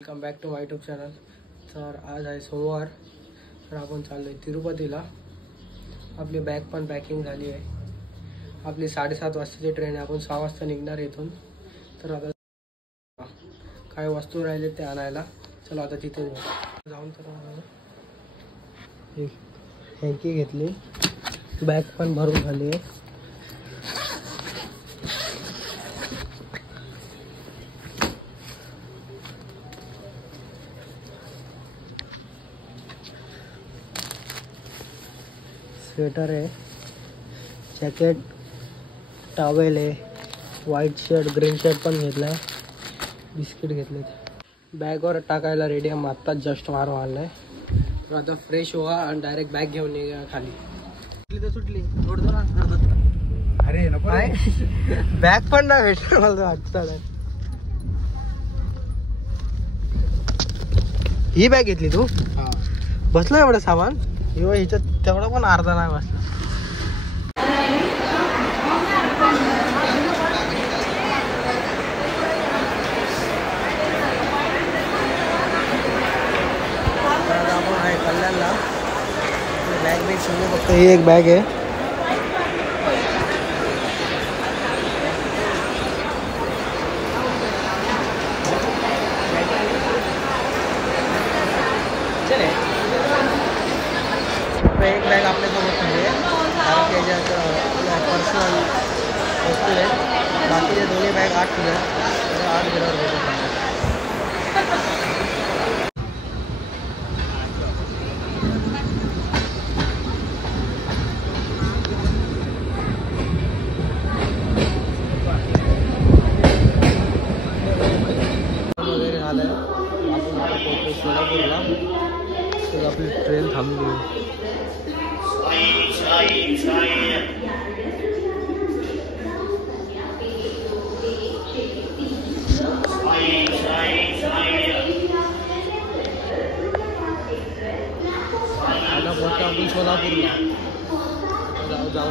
Welcome back to my YouTube channel. तर आज आहे सोमवार. तर आपण चाललो आहे तिरुपतीला. आपली बॅग पण पॅकिंग झाली आहे. आपली 7:30 वाजताची ट्रेन आहे. आपण 6 वाजता निघणार इथून. तर आता काय वस्तू राहिले ते आणायला. चला आता तिथे जाऊन तर हँकी घेतली. बॅग पण भरून झाली आहे. स्वेटर आहे, जॅकेट, टॉवेल आहे, व्हाईट शर्ट, ग्रीन शर्ट पण घेतला आहे, बिस्किट घेतलेत. बॅगवर टाकायला रेडी आहे. आत्ताच जस्ट मार मारला आहे. तर आता फ्रेश व्हा आणि डायरेक्ट बॅग घेऊन निघा खाली. सुटली अरे नको बॅग पण ना भेटलं मला वाटतं. ही बॅग घेतली तू? बसलो एवढं सामान ह्याच्यात तेवढं पण अर्धा नाही बसला. आपण आहे कल्याणला. बॅग बॅग समजू फक्त ही एक बॅग आहे. एक बॅग आपल्यासोबत म्हणजे कारण की याच्यात पर्सनल वस्तू आहे. बाकीचे दोन्ही बॅग 8 किलो 8 किलोवर भेटत. वगैरे झालं आहे. आपण आता पोहोचतो सोलापूरला. तर आपली ट्रेन थांबली. आता पोहोचतो आपण सोलापूरला. जाऊ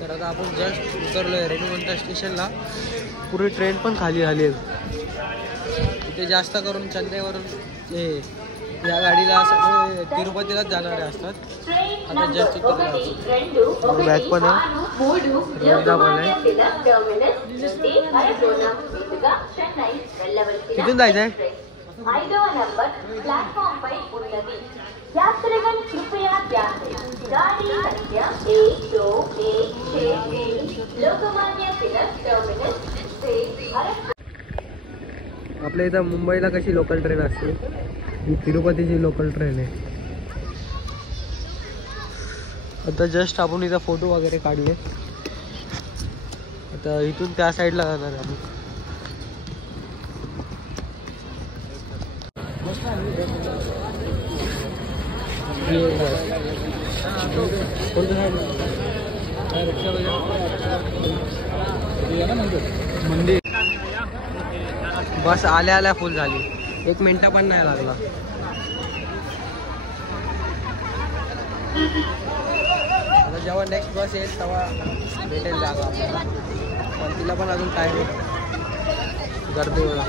तर आता आपण जस्ट उतरलो आहे रेणुगंटा स्टेशनला. पुरी ट्रेन पण खाली झाली आहे. इथे जास्त करून चेन्नईवरून हे या गाडीला सगळे तिरुपतीलाच जाणारे असतात. आता जस्ट उतरलो. बॅग पण आहे, रोजदा पण आहे. तिथून जायचं आहे. आपल्या इथं मुंबईला कशी लोकल ट्रेन असते, ही तिरुपतीची लोकल ट्रेन आहे. आता जस्ट आपण इथं फोटो वगैरे काढले. आता इथून त्या साईडला जाणार आपण. मंदिर बस आल्या आल्या फुल झाली. 1 मिनिट पण नाही लागला. आता जेव्हा नेक्स्ट बस येईल तेव्हा भेटेल जागा आपल्याला. पण तिला पण अजून टाईम आहे. गर्दी बघा.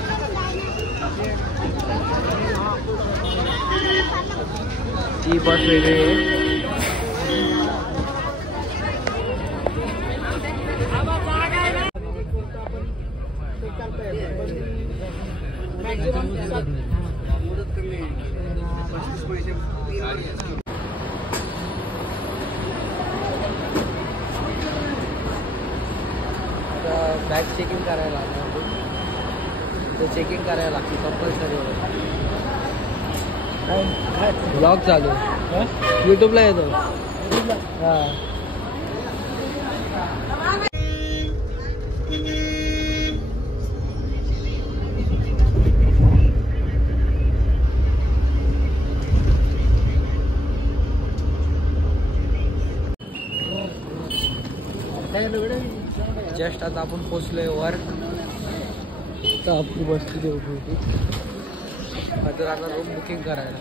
ती बस वेगळी आहे. बॅग चेकिंग करायला लागणार. चेकिंग करायला लागते कंपल्सरी. ब्लॉग चालू यूट्यूबला येतो. हा जस्ट आता आपण पोचलोय वर. तर आपली बसली देऊ आता आता रूम बुकिंग करायला.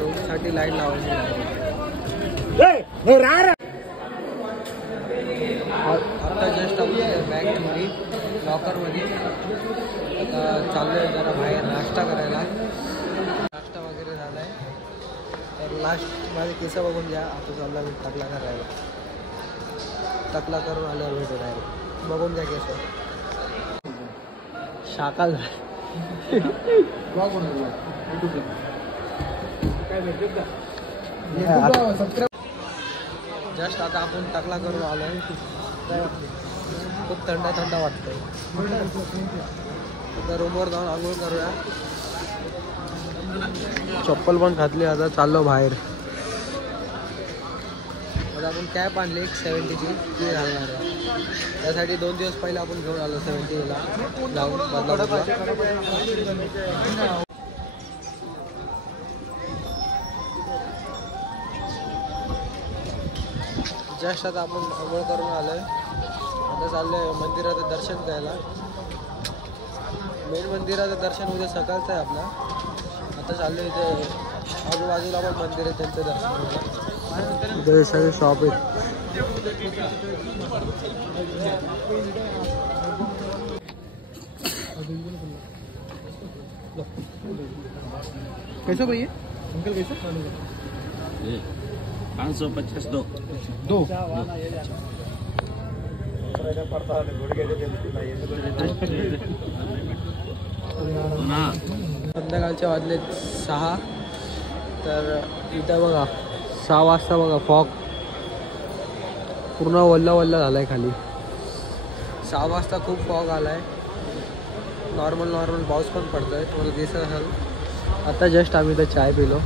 रूम साठी लाईन लावायची. आता जस्ट आपण बॅग ठेवली लॉकर मध्ये. आता चाललोय जरा बाहेर नाश्ता करायला. नाश्ता वगैरे झालाय. तर लास्ट माझे केस बघून घ्या. आता चालला मी टकला करायला. टकला करून आल्यावर भेटू डायरेक्ट. बघून घ्या केस. शाकाल जस्ट आता आपण टकला करून आलोय. खूप थंड थंड वाटतंय. आता रूमवर जाऊन आंघोळ करूया. चप्पल पण घातली. आता चाललो बाहेर. आता आपण कॅप आणली 70ची ती घालणार आहे. त्यासाठी 2 दिवस पहिले आपण घेऊन आलो 70ला जाऊन बदलापूरला. जस्ट आता आपण आंघोळ करून आलोय. आता चाललोय मंदिराचं दर्शन करायला. मेन मंदिराचं दर्शन उद्या सकाळचं आहे आपला. आता चाललोय इथे आजूबाजूला पण मंदिर आहे त्यांचं दर्शन घ्यायला. इथे सगळे शॉप आहेत. कैसा भैया अंकल कैसा 550 दो. संध्याकाळचे वाजले 6. तर इथं बघा 6 वाजता बघा फॉग पूर्ण वल्ला वल्ला झालाय खाली. 6 वाजता खूप फॉग आलाय. नॉर्मल पाऊस पण पडतोय. तुम्हाला दिसत असेल. आता जस्ट आम्ही इथं चाय पिलो.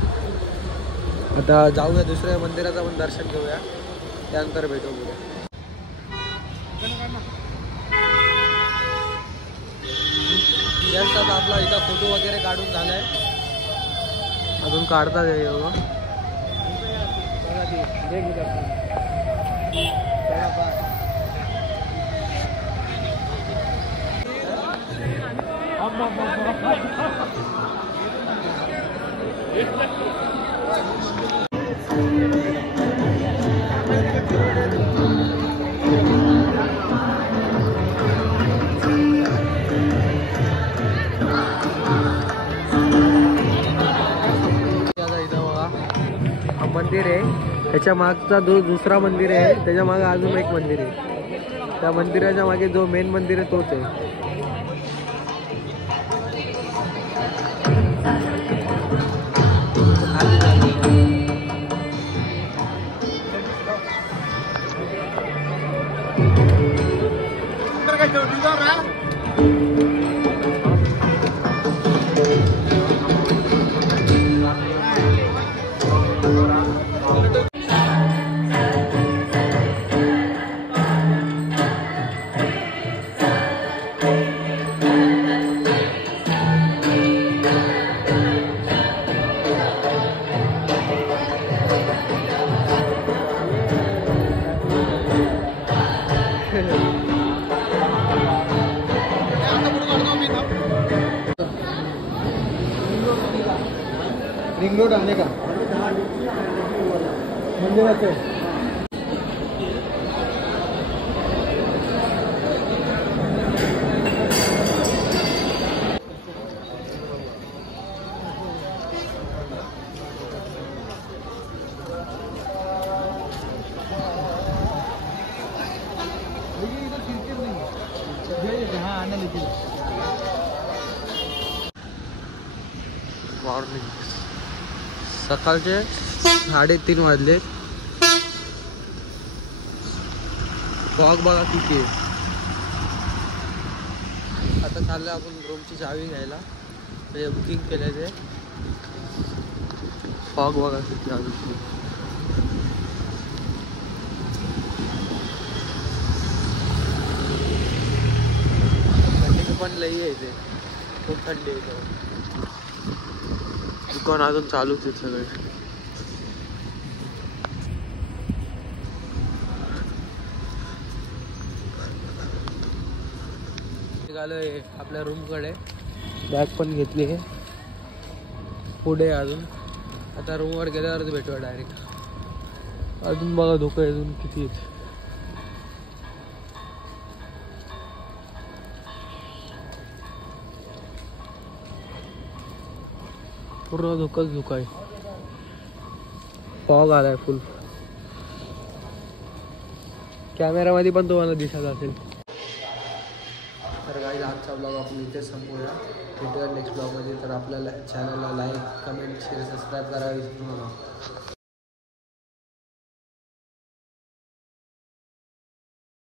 आता जाऊया दुसऱ्या मंदिराचं पण दर्शन घेऊया. त्यानंतर भेटू पुढे. जस्ट आता आपला इथं फोटो वगैरे काढून झालाय. अजून काढतात हे बघा. मंदिर आहे. त्याच्या मागचा जो दुसरा मंदिर आहे त्याच्या मागे अजून एक मंदिर आहे. त्या मंदिराच्या मागे जो मेन मंदिर आहे तोच आहे. रिंग रोड आने का मंदिराचं मॉर्निंग सकाळचे 3:30 वाजले. फॉग बघा किती आहे. आता चाललं आपण रूमची चावी घ्यायला, म्हणजे बुकिंग केलं ते. फॉग बघा किती अजून. थंडी पण लई आहे इथे, खूप थंडी आहे. दुकान अजून चालूच आहेत सगळे. निघालोय आपल्या रूमकडे, बॅग पण घेतली आहे. पुढे अजून आता रूमवर गेल्यावरच भेटूया डायरेक्ट. अजून बघा धुकं अजून किती आहेत. पूर्ण धुकंच धुकं आहे. फॉग आलाय फुल. कॅमेरामध्ये पण तुम्हाला दिसत असेल. तर गाईज आजचा ब्लॉग आपण इथेच संपूया. भेटूया नेक्स्ट ब्लॉगमध्ये. तर आपल्याला चॅनलला लाईक, कमेंट, शेअर, सबस्क्राईब करायला विसरू नका.